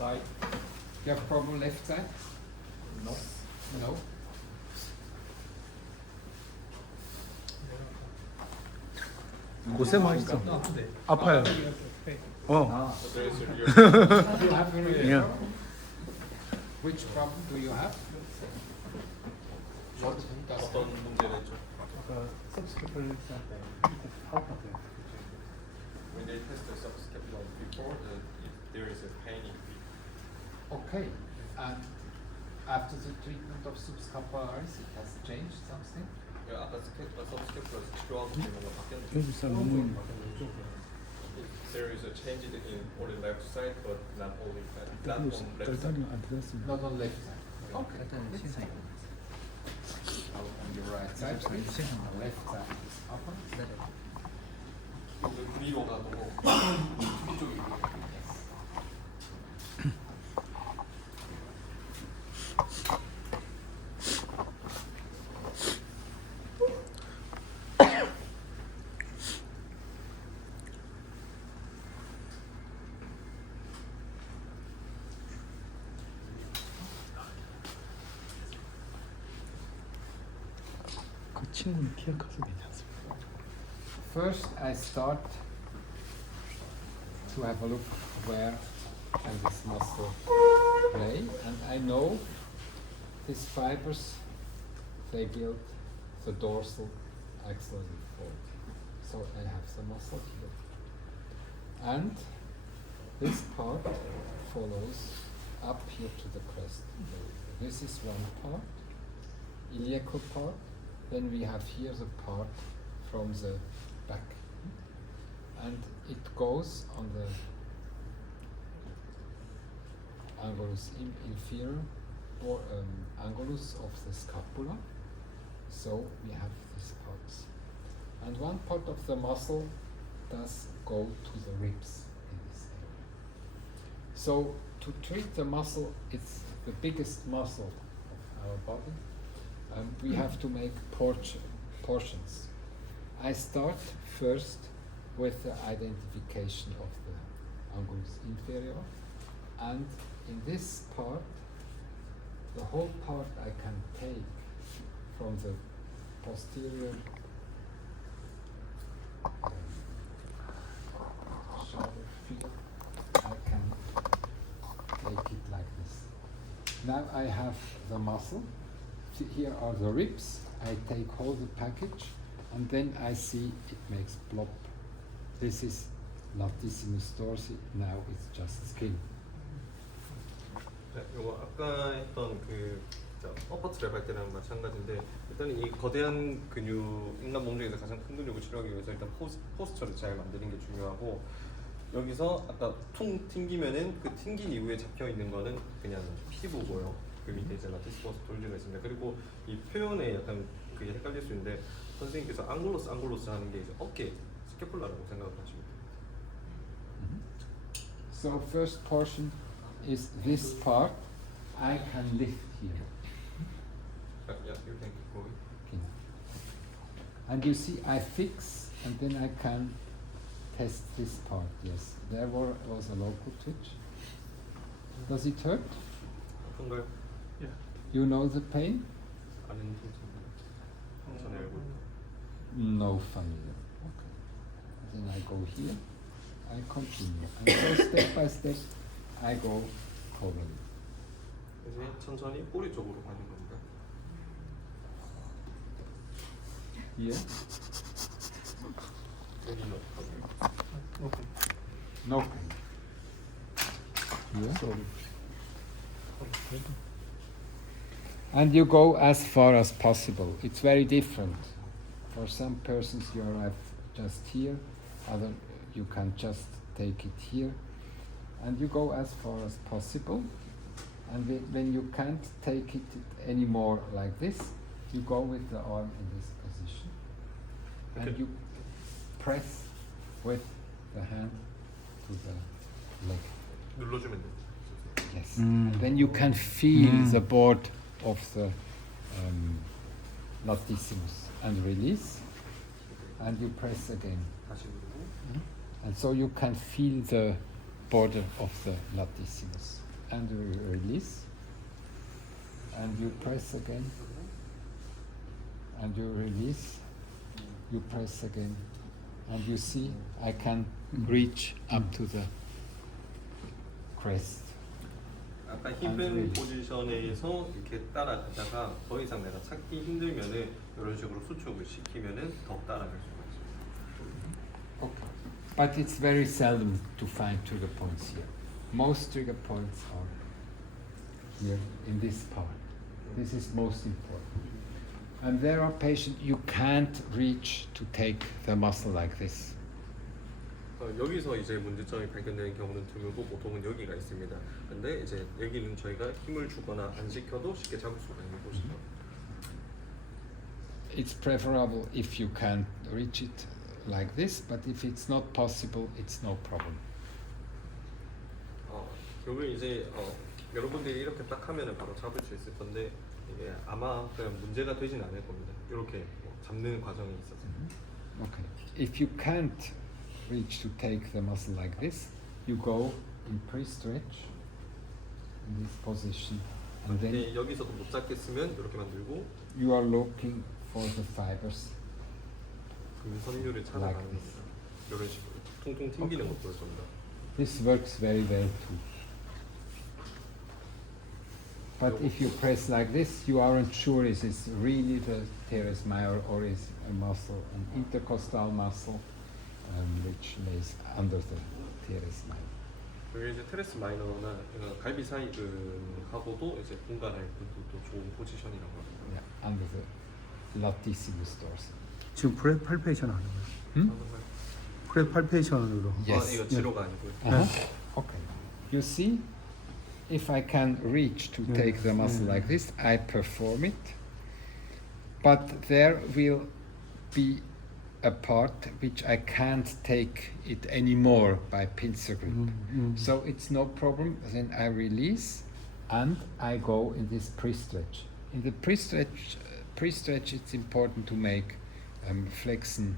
side. You have problem left side? No. No. 고생하셨어. 네. 아파요. 아, Do you have any Yeah. problem? Which problem do you have? What does 어떤 문제를 했죠? 아까 서브스케플 할때 아팠대요. When they test the subscapular before, there is a pain in feet. Okay, and after the treatment of subscapularis, it has changed something? 아까 subscapular 치료하고 뭔가 바뀌었는데 여기 사람 너무 there is a change in only left side, but not only not on left side. 딸딸이 안 들었습니다. Not on left side. Okay, let's see. Now on your right side, please. Left side is upper. 위로 가고 이쪽이 그 친구는 키가 커서 괜찮습니다. First, I start to have a look where can this muscle play, and I know these fibers, they build the dorsal axillary fold. So I have the muscle here. And this part follows up here to the crest. This is one part, iliacal part. Then we have here the part from the back. And it goes on the angulus inferior or angulus of the scapula. So we have these parts. And one part of the muscle does go to the ribs in this area. So to treat the muscle, it's the biggest muscle of our body. We have to make portions. I start first with the identification of the angulus inferior, and in this part, the whole part I can take from the posterior shoulder field. I can take it like this. Now I have the muscle. Here are the ribs. I take all the package, and then I see it makes plop. This is latissimus dorsi. Now it's just skin. 네, 이거 아까 했던 그 어퍼트 랩 할 때랑 마찬가지인데 일단 이 거대한 근육, 인간 몸 중에서 가장 큰 근육을 치료하기 위해서 일단 포스처를 잘 만드는 게 중요하고, 여기서 아까 퉁 튕기면은 그 튕긴 이후에 잡혀 있는 거는 그냥 피부고요. 그 밑에 이제 라티스버스 돌리가 있습니다. 그리고 이 표현에 약간 그게 헷갈릴 수 있는데 선생님께서 앙글로스 하는 게 이제 어깨 스캐폴라라고 생각하시면 돼요. So first portion is this part. I can lift here. Yeah, you can keep going. Okay. And you see, I fix, and then I can test this part. Yes, there was a local twitch. Does it hurt? 아픈가요? You know the pain? 아는 통증 알고 있다. No familiar. Okay. Then I go here. I continue. And so step by step, I go covering. 이제 천천히 꼬리 쪽으로 가는 겁니다. Here. 여기는 어떡하고요? No pain. Here. Sorry. And you go as far as possible. It's very different. For some persons you arrive just here, other you can just take it here. And you go as far as possible. And when you can't take it anymore like this, you go with the arm in this position. And Okay. you press with the hand to the leg. 눌러주면 돼요. Yes. And then you can feel the board of the latissimus and release, and you press again. 다시 누르고 And so you can feel the border of the latissimus. and release, and you press again, and you release, you press again, and you see I can reach up to the crest. 아까 힘 뺀 포지션에서 이렇게 따라가다가 더 이상 내가 찾기 힘들면은 이런 식으로 수축을 시키면은 더 따라갈 수가 있어요. Okay. But it's very seldom to find trigger points here. Most trigger points are here in this part. This is most important. And there are patients you can't reach to take the muscle like this. 여기서 이제 문제점이 발견되는 경우는 드물고 보통은 여기가 있습니다. 근데 이제 여기는 저희가 힘을 주거나 안 시켜도 쉽게 잡을 수가 있는 곳이죠. It's preferable if you can reach it like this, but if it's not possible, it's no problem. 결국에 이제 여러분들이 이렇게 딱 하면은 바로 잡을 수 있을 건데 이게 아마 그냥 문제가 되진 않을 겁니다. 이렇게 잡는 과정이 있어서. Okay. If you can't reach to take the muscle like this, you go in pre-stretch in this position, and then 근데 여기서도 못 잡겠으면 이렇게 만들고 you are looking for the fibers 그 섬유를 찾아가는 겁니다. 이런 식으로 통통 튕기는 것도 볼 겁니다. This works very well too. But if you press like this, you aren't sure is it really the teres major or is a muscle, an intercostal muscle, which lays under the teres major. 그게 이제 테레스 마이너나 갈비 사이근하고도 이제 분간할 때도 좋은 포지션이라고 합니다. Yeah, under the latissimus dorsi. 지금 프레 팔페이션 하는 거예요. 프레 팔페이션으로. Yes. 이거 지로가 아니고요. Okay. You see, if I can reach to take the muscle like this, I perform it. But there will be a part which I can't take it anymore by pincer grip. So it's no problem. Then I release and I go in this pre-stretch. In the pre-stretch, it's important to make flexion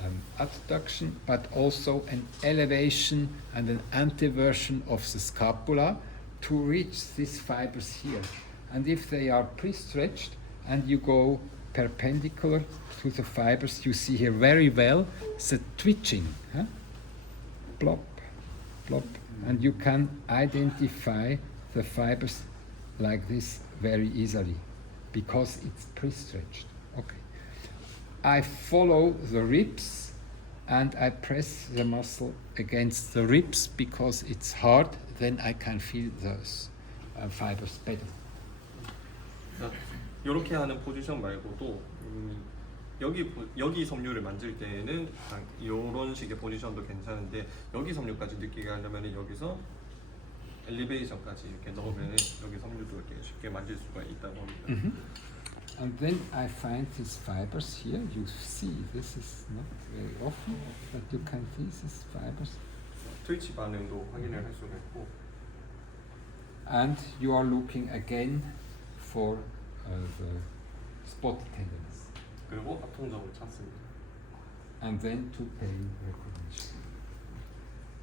and adduction, but also an elevation and an anteversion of the scapula to reach these fibers here. And if they are pre-stretched and you go perpendicular to the fibers, you see here very well the twitching, plop, plop, and you can identify the fibers like this very easily because it's pre-stretched. Okay. I follow the ribs and I press the muscle against the ribs because it's hard, then I can feel those fibers better. 이렇게 하는 포지션 말고도 여기 섬유를 만질 때에는 이런 식의 포지션도 괜찮은데 여기 섬유까지 느끼게 하려면 여기서 엘리베이션까지 이렇게 넣으면 여기 섬유도 이렇게 쉽게 만질 수가 있다고 합니다. And then I find these fibers here. You see, this is not very often, but you can see these fibers. 트위치 반응도 확인을 할 수가 있고. And you are looking again for the spot tenderness. 그리고 합통점을 찾습니다. And then to pain recognition.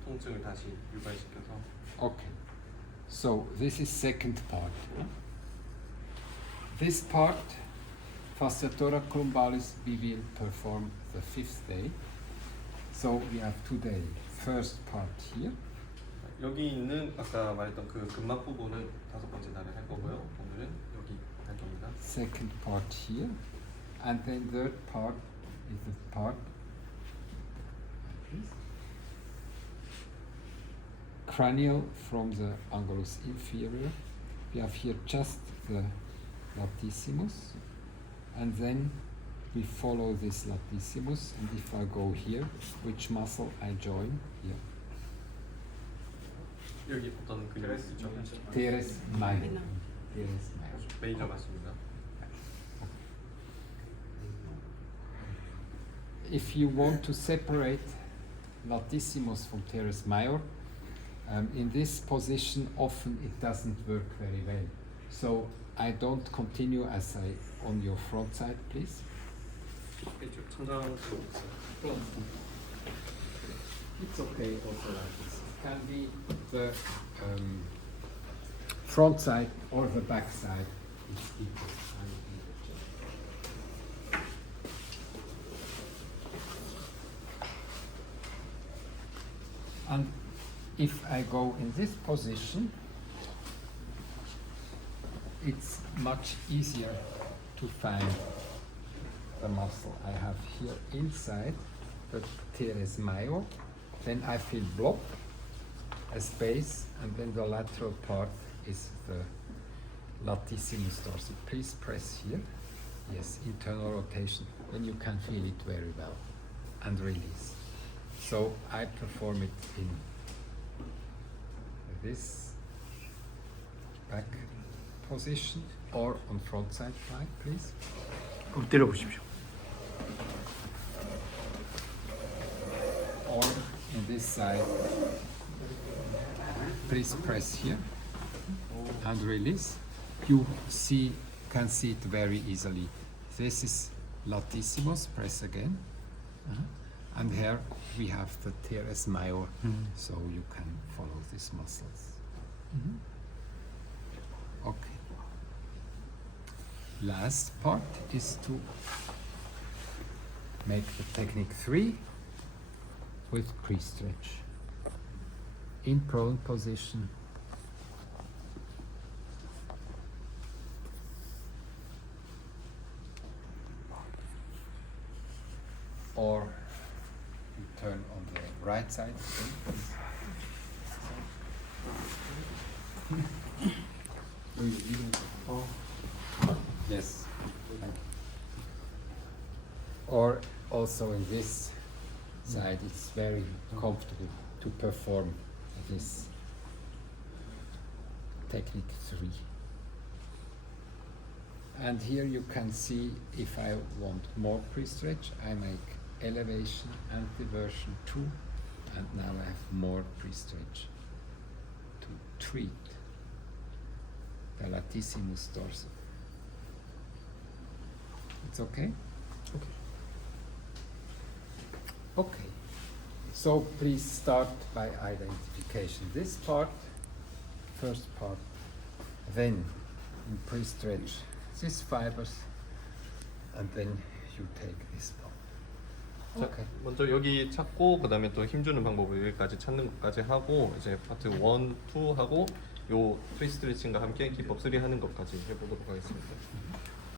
통증을 다시 유발시켜서. Okay. So this is second part. This part, fasciatura lumbalis, we will perform the fifth day. So we have today first part here. 여기 있는 아까 말했던 그 근막 부분은 다섯 번째 날에 할 거고요. 오늘은 여기 할 겁니다. Second part here, and then third part is the part like this. Cranial from the angulus inferior. We have here just the latissimus, and then we follow this latissimus, and if I go here, which muscle I join here? 여기 어떤 근육이 있죠? Teres major. Teres major. 메이저 맞습니다. If you want to separate latissimus from teres major, in this position often it doesn't work very well. So I don't continue as I on your front side, please. 천장 It's okay also like this. can be the front side or the back side. It's equal. And if I go in this position, it's much easier to find the muscle. I have here inside the teres major, then I feel block, a space, and then the lateral part is the latissimus dorsi. Please press here. Yes, internal rotation. Then you can feel it very well and release. So I perform it in this back position or on front side plank, please. 엎드려 보십시오. Or in this side. Please press here and release. You can see it very easily. This is latissimus. Press again. And here we have the teres major, so you can follow these muscles. Okay. Last part is to make the technique 3 with pre-stretch. In prone position. Or you turn on the right side. Yes. Or also in this side, it's very comfortable to perform this technique 3. And here you can see if I want more pre-stretch, I make elevation, anteversion 2, and now I have more pre-stretch to treat the latissimus dorsi. It's okay? Okay. Okay. So please start by identification. This part, first part, then in pre-stretch these fibers, and then you take this part. 자, 먼저 여기 찾고 그 다음에 또 힘주는 방법을 여기까지 찾는 것까지 하고 이제 파트 1, 2 하고 요 트위스트 스트레칭과 함께 기법 3 하는 것까지 해보도록 하겠습니다.